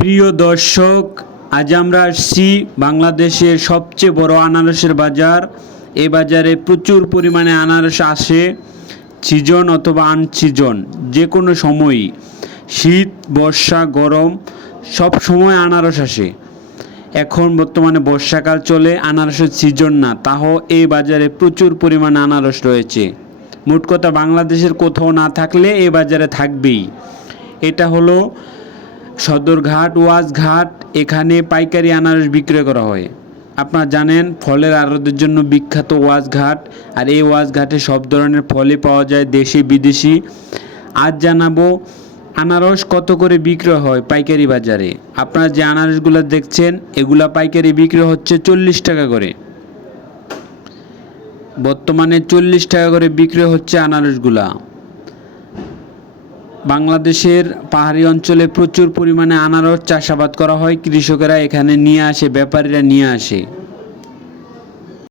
প্রিয় দর্শক, আজ আমরা আসছি বাংলাদেশের সবচেয়ে বড় আনারসের বাজার। এই বাজারে প্রচুর পরিমাণে আনারস আসে সিজন অথবা আনসিজন যে কোনো সময়ই। শীত, বর্ষা, গরম, সব সময় আনারস আসে। এখন বর্তমানে বর্ষাকাল চলে, আনারসের সিজন না, তাও এই বাজারে প্রচুর পরিমাণে আনারস রয়েছে। মোট কথা, বাংলাদেশের কোথাও না থাকলে এই বাজারে থাকবেই। এটা হলো সদরঘাট, ওয়াজঘাট, এখানে পাইকারি আনারস বিক্রয় করা হয়। আপনারা জানেন, ফলের আড়তের জন্য বিখ্যাত ওয়াজঘাট, আর এই ওয়াজঘাটে সব ধরনের ফলই পাওয়া যায়, দেশি, বিদেশি। আজ জানাব, আনারস কত করে বিক্রয় হয় পাইকারি বাজারে? আপনারা যে আনারসগুলো দেখছেন, এগুলা পাইকারি বিক্রয় হচ্ছে চল্লিশ টাকা করে। বর্তমানে চল্লিশ টাকা করে বিক্রয় হচ্ছে আনারসগুলা। বাংলাদেশের পাহাড়ি অঞ্চলে প্রচুর পরিমাণে আনারস চাষাবাদ করা হয়। কৃষকেরা এখানে নিয়ে আসে, ব্যাপারীরা নিয়ে আসে।